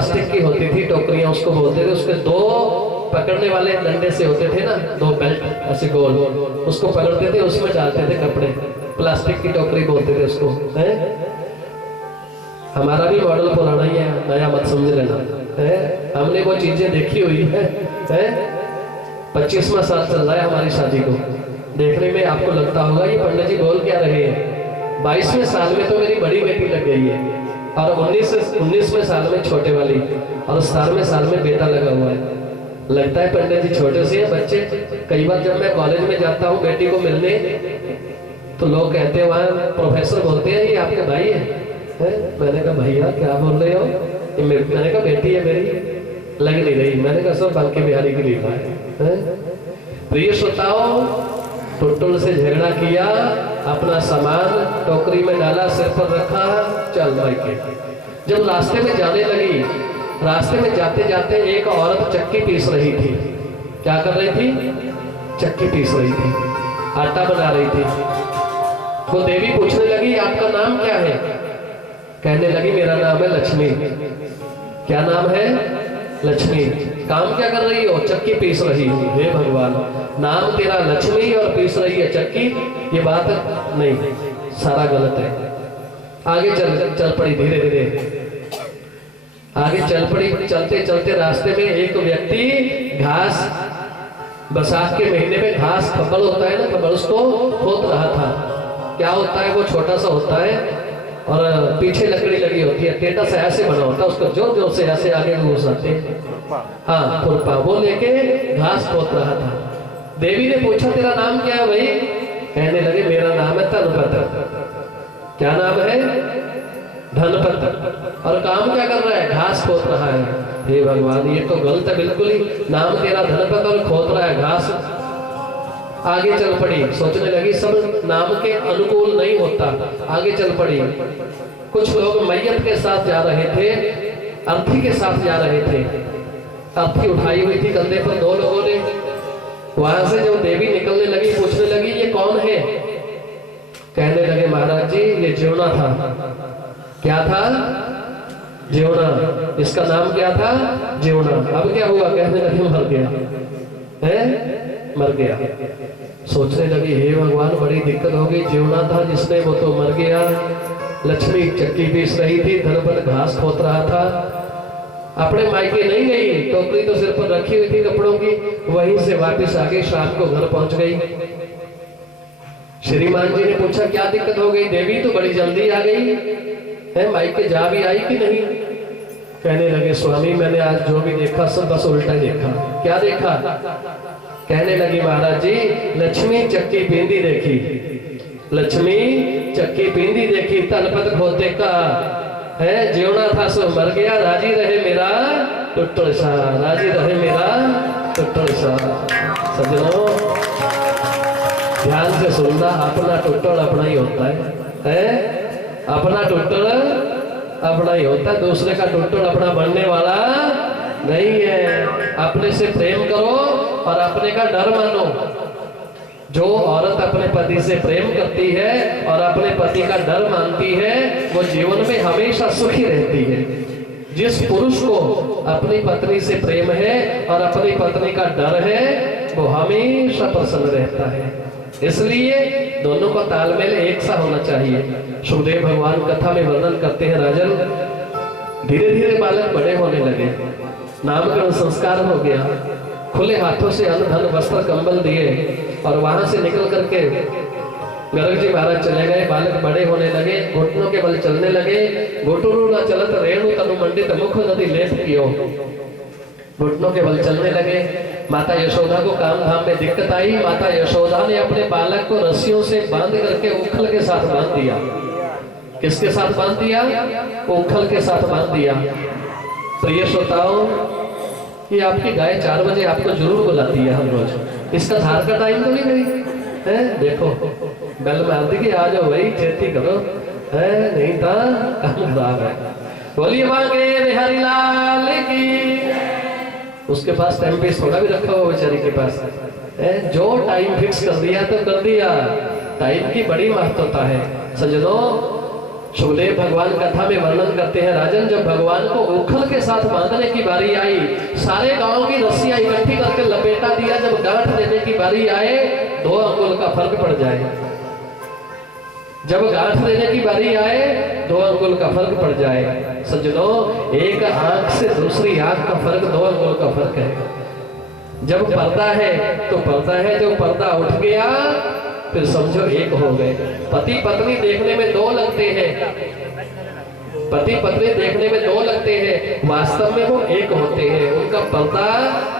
Plastic की होती थी टोकरियां, उसको बोलते थे। उसके दो पकड़ने वाले डंडे से होते थे ना, दो बेल्ट ऐसे गोल, उसको पकड़ते थे, उसमें डालते थे कपड़े। प्लास्टिक की टोकरी बोलते थे उसको, है? हमारा भी मॉडल पुराना ही है, नया मत समझ लेना, है? हमने वो चीजें देखी हुई है? 25वां साल चल रहा है हमारी शादी को। देखने में आपको लगता होगा ये पंडित जी बोल क्या रहे हैं। 22वें साल में तो मेरी बड़ी बेटी लग गई है, और 19वें साल में छोटे वाली, और 17वें साल में बेटा लगा हुआ है। लगता है पंडित जी छोटे से हैं बच्चे। कई बार जब मैं कॉलेज में जाता हूँ बेटी को मिलने, तो लोग कहते हैं, वहाँ प्रोफेसर बोलते हैं ये आपके भाई है? मैंने कहा भैया क्या बोल रहे हो? मैंने कहा बेटी है मेरी, लग नहीं रही। मैंने कहा सब बांके बिहारी की लीला है। प्रिय श्रोताओं, टुटुल से झगड़ा किया, अपना सामान टोकरी में डाला, सिर पर रखा, चल भाई के। जब रास्ते में जाने लगी, रास्ते में जाते जाते एक औरत चक्की पीस रही थी। क्या कर रही थी? चक्की पीस रही थी, आटा बना रही थी। वो देवी पूछने लगी आपका नाम क्या है? कहने लगी मेरा नाम है लक्ष्मी। क्या नाम है? लक्ष्मी। काम क्या कर रही हो? चक्की पीस रही हूँ। हे भगवान, नाम तेरा लक्ष्मी और पीस रही है चक्की, ये बात नहीं, सारा गलत है। आगे चल पड़ी, धीरे धीरे आगे चल पड़ी। चलते चलते रास्ते में एक व्यक्ति घास, बरसात के महीने में घास खब्बल होता है ना, खब्बल, उसको खोद रहा था। क्या होता है? वो छोटा सा होता है और पीछे लकड़ी लगी होती है, टेटा सा ऐसे बना होता है, उसको जोर जोर से ऐसे आगे घुस आते हैं। हाँ, खुरपा। वो लेके घास खोद रहा था। देवी ने पूछा तेरा नाम क्या है भाई? कहने लगे मेरा नाम है धनपत। क्या नाम है? धनपत। और काम क्या कर रहा है? घास खोद रहा है। हे भगवान, ये तो गलत है बिल्कुल ही। नाम तेरा धनपत और खोद रहा है घास। आगे चल पड़ी, सोचने लगी सब नाम के अनुकूल नहीं होता। आगे चल पड़ी। कुछ लोग मैयत के साथ जा रहे थे, अर्थी के साथ जा रहे थे। अर्थी उठाई हुई थी कंधे पर दो लोगों ने। वहां से जब देवी निकलने लगी, पूछने लगी ये कौन है? कहने लगे महाराज जी ये ज्योना था। क्या था? ज्योना। इसका नाम क्या था? ज्योना। अब क्या हुआ? कहने लगे मर गया है, मर गया। सोचने लगी हे भगवान बड़ी दिक्कत हो गई। ज्योना था जिसने, वो तो मर गया। लक्ष्मी चक्की पीस रही थी, धनपत घास खोद रहा था। अपने मायके नहीं गई, टोकरी तो सिर पर रखी हुई थी कपड़ों की, वहीं से वापस आ गई, शाम को घर पहुंच गई। श्रीमान जी ने पूछा क्या दिक्कत हो गई? देवी तो बड़ी जल्दी आ गई है, मायके जा भी आई कि नहीं? कहने लगे स्वामी मैंने आज जो भी देखा सब बस उल्टा देखा। क्या देखा? कहने लगी महाराज जी लक्ष्मी चक्की पींदी देखी, लक्ष्मी चक्की पींदी देखी, तलपत खोते का है, ज्योना था सो मर गया, राजी रहे मेरा टुटुल सा, राजी रहे मेरा टुटुल सा। सज्जनों ध्यान से सुनना, अपना टुटुल अपना ही होता है? अपना टुटुल अपना ही होता है, दूसरे का टुटुल अपना बनने वाला नहीं है। अपने से प्रेम करो और अपने का डर मानो। जो औरत अपने पति से प्रेम करती है और अपने पति का डर मानती है, वो जीवन में हमेशा सुखी रहती है। जिस पुरुष को अपनी पत्नी से प्रेम है और अपनी पत्नी का डर है, वो हमेशा प्रसन्न रहता है। इसलिए दोनों का तालमेल एक सा होना चाहिए। सुखदेव भगवान कथा में वर्णन करते हैं, राजन धीरे धीरे बालक बड़े होने लगे, नामकरण संस्कार हो गया, खुले हाथों से अन्न धन वस्त्र कंबल दिए और वहां से निकल करके गर्ग जी महाराज चले गए। बालक बड़े होने लगे, घुटनों के बल चलने लगे। घुटुरु न चलत रेणु तनु मंडित मुख नदी लेप कियो। घुटनों के बल चलने लगे। माता यशोदा को काम धाम में दिक्कत आई। माता यशोदा ने अपने बालक को रस्सियों से बांध करके उखल के साथ बांध दिया। किसके साथ बांध दिया? उखल के साथ बांध दिया। प्रिय श्रोताओं, ये आपकी गाय 4 बजे आपको जरूर बुलाती है हर रोज। इसका धार का टाइम तो नहीं गई है? देखो बेल मार दी कि आ जाओ भाई, खेती करो है, नहीं था काम खराब है। बोलिए बांके बिहारी लाल की। उसके पास टाइम पीस थोड़ा भी रखा हुआ बेचारी के पास है। जो टाइम फिक्स कर दिया तो कर दिया। टाइम की बड़ी महत्वता है। सज्जनों शुभदेव भगवान कथा में वर्णन करते हैं, राजन जब भगवान को उखल के साथ बांधने की बारी आई, सारे गांव की रस्सियां इकट्ठी करके लपेटा दिया, जब गांठ देने की बारी आए 2 अंगुल का फर्क पड़ जाए, जब गांठ देने की बारी आए 2 अंगुल का फर्क पड़ जाए। सज्जनों, एक आंख से दूसरी आंख का फर्क 2 अंगुल का फर्क है। जब पर्दा है तो पर्दा है, जो पर्दा उठ गया फिर समझो एक हो गए। पति पत्नी देखने में 2 लगते हैं, पति पत्नी देखने में 2 लगते हैं, वास्तव में वो एक होते हैं। उनका पर्दा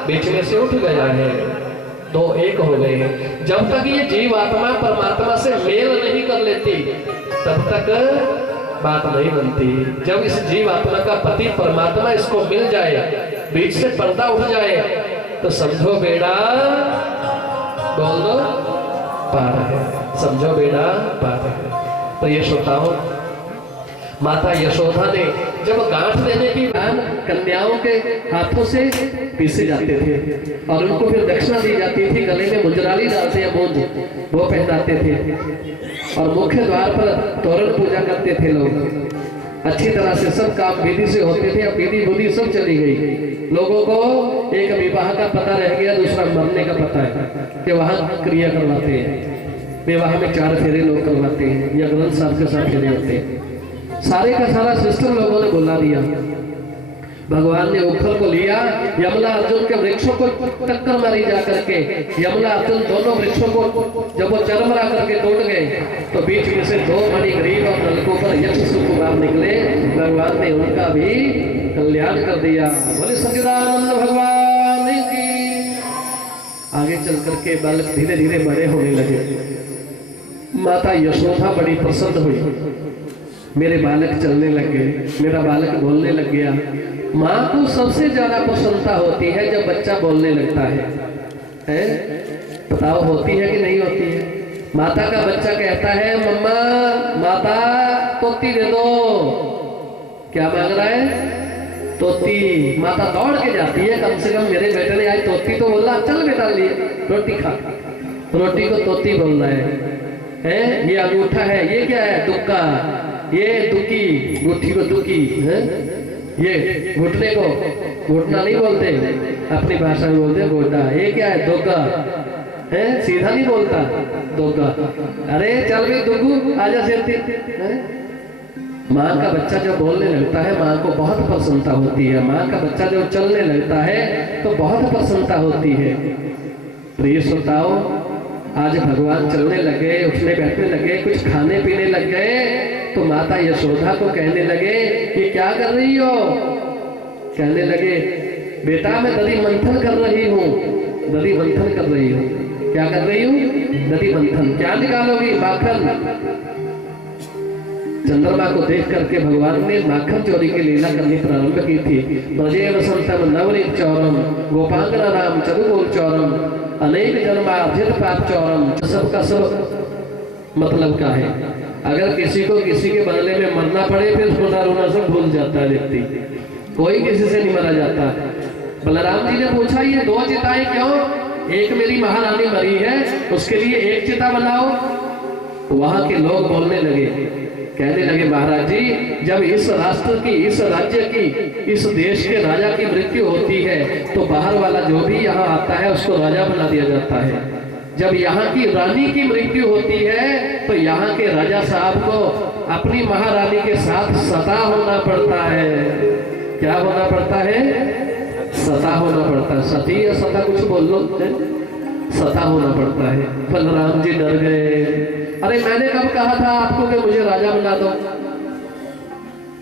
बीच में से उठ गया है, 2 एक हो गए हैं। जब तक ये जीव आत्मा परमात्मा से मेल नहीं कर लेती तब तक बात नहीं बनती। जब इस जीव आत्मा का पति परमात्मा इसको मिल जाए, बीच से पर्दा उठ जाए, तो समझो बेड़ा, बोल दो, पार है। समझो बेड़ा पार है। तो ये श्रोताओं, माता यशोदा ने जब गांठ देने की बात कन्याओं के हाथों से पीसे जाते थे और उनको फिर दक्षिणा दी जाती थी, गले में मुजराली डालते हैं मूंज, वो पहनाते थे और मुख्य द्वार पर तोरण पूजा करते थे लोग। अच्छी तरह से सब काम विधि से होते थे। अब विधि बुद्धि सब चली गई। लोगों को एक विवाह का पता रह गया, दूसरा मरने का पता है कि वहां क्रिया करवाते हैं। विवाह में 4 फेरे लोग करवाते हैं या ग्रंथ साहब के साथ फेरे होते हैं। सारे का सारा सिस्टम लोगों ने बुला दिया। भगवान ने उखल को लिया, यमला अर्जुन के वृक्षों को टक्कर मारी जा करके, यमला अर्जुन दोनों वृक्षों को जब वो चरमरा करके तोड़ गए तो बीच में से 2 मणि गरीब और नलकों पर यक्ष सुकुमार निकले। भगवान ने उनका भी कल्याण कर दिया। बोले सच्चिदानंद भगवान की। आगे चल करके बालक धीरे धीरे बड़े होने लगे। माता यशोदा बड़ी प्रसन्न हुई, मेरे बालक चलने लग गए, मेरा बालक बोलने लग गया। माँ को सबसे ज्यादा प्रसन्नता होती है जब बच्चा बोलने लगता है? बताओ, होती है कि नहीं होती है? माता का बच्चा कहता है, मम्मा, माता तोती दे दो। क्या मांग रहा है? तोती। माता दौड़ के जाती है, कम से कम मेरे बेटे ने आज तोती तो बोला, चल बेटा लिए रोटी खा। रोटी को तोती बोल रहा है। ये अंगूठा है, ये क्या है? दुक्का। ये दुकी, गुट्ठी को दुकी है। ये घुटने को घुटना नहीं बोलते, अपनी भाषा में बोलते गोटा। ये क्या है? दोगा है, सीधा नहीं बोलता, दोगा। अरे चल भी दुगू, आजा सेती। माँ का बच्चा जब बोलने लगता है, माँ को बहुत प्रसन्नता होती है। माँ का बच्चा जब चलने लगता है तो बहुत प्रसन्नता होती है। प्रिय श्रोताओ, आज भगवान चलने लगे, उठने बैठने लगे, कुछ खाने पीने लग गए तो माता यशोदा को कहने लगे, ये क्या कर रही हो? कहने लगे, बेटा मैं दधि मंथन कर रही हूँ। दधि मंथन कर रही हूँ। क्या कर रही हूँ? दधि मंथन। क्या निकालोगी? माखन। चंद्रमा को देख करके भगवान ने माखन चोरी की लीला करनी प्रारंभ की थी। ब्रजे वसंतम नवनीत चौरम, गोपांगना नाम चतुर्गोल चौरम, अनेक जन्मार्जित पाप चौरम। सबका सब मतलब का है। अगर किसी को किसी के बदले में मरना पड़े, फिर रोना रोना सब भूल जाता है व्यक्ति। कोई किसी से नहीं मरा जाता। बलराम जी ने पूछा, ये 2 चिताएं क्यों? एक मेरी महारानी मरी है, उसके लिए एक चिता बनाओ। वहां के लोग बोलने लगे, कहने लगे, महाराज जी, जब इस राष्ट्र की, इस राज्य की, इस देश के राजा की मृत्यु होती है तो बाहर वाला जो भी यहाँ आता है उसको राजा बना दिया जाता है। जब यहाँ की रानी की मृत्यु होती है तो यहाँ के राजा साहब को अपनी महारानी के साथ सता होना पड़ता है। क्या होना पड़ता है? सता होना पड़ता है। सती या सता, कुछ बोल लो, सता होना पड़ता है। बलराम जी डर गए। अरे मैंने कब कहा था आपको कि मुझे राजा बना दो?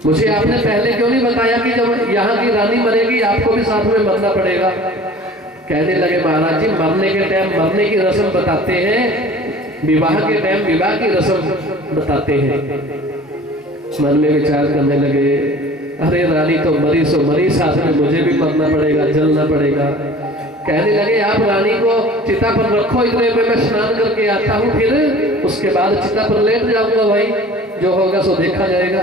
मुझे आपने पहले क्यों नहीं बताया कि जब यहाँ की रानी मरेगी आपको भी साथ में मरना पड़ेगा? कहने लगे, महाराज जी, मरने के टाइम मरने की रस्म बताते हैं, विवाह के टाइम विवाह की रस्म बताते हैं। मन में विचार करने लगे, अरे रानी तो मरी सो मरी, साथ में मुझे भी मरना पड़ेगा, जलना पड़ेगा। कहने लगे, आप रानी को चिता पर रखो, इतने में मैं स्नान करके आता हूँ, फिर उसके बाद चिता पर लेट जाऊंगा। भाई जो होगा सो देखा जाएगा।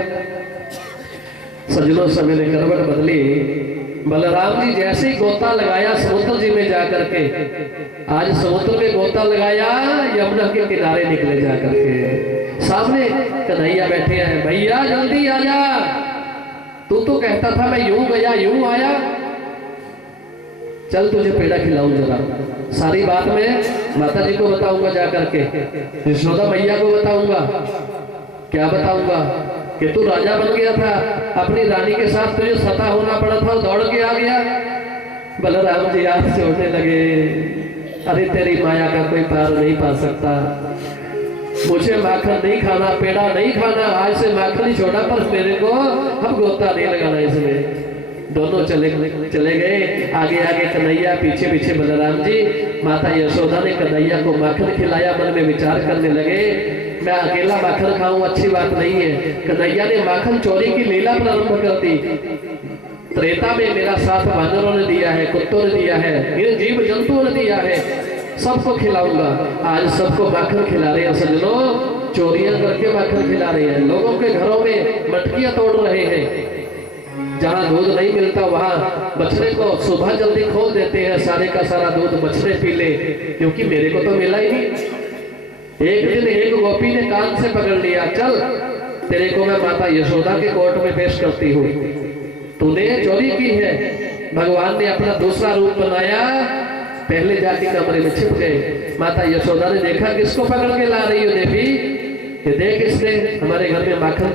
सज्जनों, समय ने करवट बदली। बलराम जी जैसे ही गोता लगाया समुद्र जी में जाकर के आज समुद्र में गोता लगाया, यमुना के किनारे निकले जा करके, सामने कन्हैया बैठे हैं। भैया जल्दी आ जा, तू तो कहता था मैं यूं गया यूं आया, चल तुझे पेड़ा खिलाऊं जरा। सारी बात मैं माता जी को बताऊंगा जा करके, यशोदा मैया को बताऊंगा। क्या बताऊंगा कि तू राजा बन गया था, अपनी रानी के साथ तुझे सता होना पड़ा था, दौड़ के आ गया। बलराम जी हाथ जोड़ने लगे, अरे तेरी माया का कोई पार नहीं पा सकता, मुझे माखन नहीं खाना, पेड़ा नहीं खाना, आज से माखन ही छोड़ा, पर मेरे को अब गोता नहीं लगाना इसमें। दोनों चले गए, आगे आगे कन्हैया, पीछे पीछे बलराम जी। माता यशोदा ने कन्हैया को माखन खिलाया, मन में विचार करने लगे मैं अकेला माखन खाऊं अच्छी बात नहीं है। कन्हैया ने माखन चोरी की लीला प्रारंभ कर दी। त्रेता में मेरा साथ वानरों ने दिया है, कुत्तों ने दिया है, इन जीव जंतुओं ने दिया है, सबको खिलाऊंगा। आज सबको माखन खिला रहे हैं सज्जनों, चोरियां करके माखन खिला रहे हैं, लोगों के घरों में मटकियां तोड़ रहे हैं, जहां दूध नहीं मिलता वहां बछड़े को सुबह जल्दी खोल देते हैं, सारे का सारा दूध बछड़े पी ले, क्योंकि मेरे को तो मिला ही नहीं। एक दिन एक गोपी ने कान से पकड़ लिया, चल तेरे को मैं माता यशोदा के कोर्ट में पेश करती हूँ, तूने चोरी की है। भगवान ने अपना दूसरा रूप बनाया, पहले जाके कमरे में छिप गए। माता यशोदा ने देखा किसको पकड़ के ला रही हो देवी, ये देख इसने हमारे घर में माखन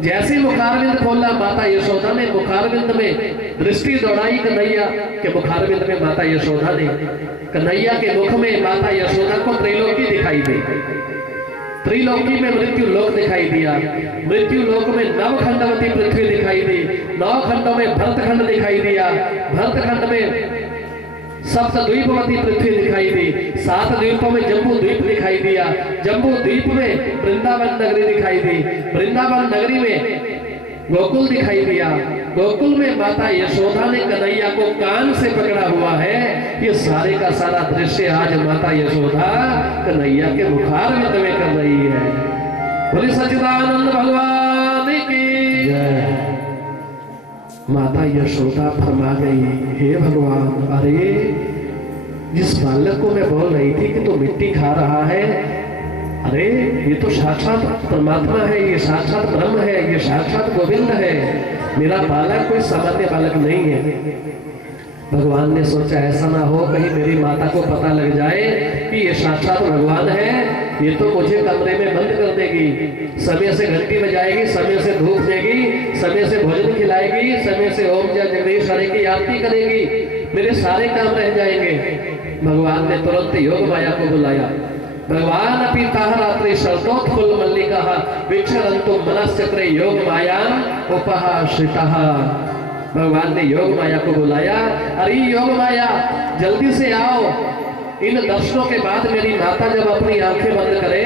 जैसे मुखारविंद खोला, माता यशोदा ने मुखारविंद में दृष्टि दौड़ाई कन्हैया के मुखारविंद में। माता यशोदा ने कन्हैया के मुख में माता यशोदा को त्रैलोकी दिखाई दी। त्रिलोकी में मृत्यु लोक दिखाई दिया, मृत्यु लोक में नवखंडवती पृथ्वी दिखाई दी, 9 खंडों में भरतखंड दिखाई दिया, भरतखंड में सप्तद्वीपवती पृथ्वी दिखाई दी, 7 द्वीपों में जम्बू द्वीप दिखाई दिया, जम्बू द्वीप में वृंदावन नगरी दिखाई दी, वृंदावन नगरी में गोकुल दिखाई दिया, गोकुल में माता यशोदा ने कन्हैया को कान से पकड़ा हुआ है। ये सारे का सारा दृश्य आज माता यशोदा कन्हैया के मुखारविंद में कर रही है। बोले सच्चिदानंद भगवान की जय। माता यशोदा फरमा गई, हे भगवान, अरे जिस बालक को मैं बोल रही थी कि तो मिट्टी खा रहा है, अरे ये तो साक्षात परमात्मा है, ये साक्षात ब्रह्म है, ये साक्षात गोविंद है, मेरा बालक कोई सामान्य बालक नहीं है। भगवान ने सोचा ऐसा ना हो कहीं मेरी माता को पता लग जाए कि ये साक्षात भगवान है, ये तो मुझे कमरे में बंद कर देगी, समय से घंटी बजाएगी, समय से धूप देगी, समय से भोजन खिलाएगी, समय से ओम जय जगदीश हरे की आरती करेगी, मेरे सारे काम रह जाएंगे। भगवान ने तुरंत योग माया को बुलाया। भगवान अपनी ताह रात्रि शरदोत्फुल्ल मल्लिका विक्षरन्तु मनश्चक्रे योग माया उपहाश्रितः। भगवान ने योग माया को बुलाया, अरे योग माया जल्दी से आओ, इन दर्शनों के बाद मेरी माता जब अपनी आंखें बंद करे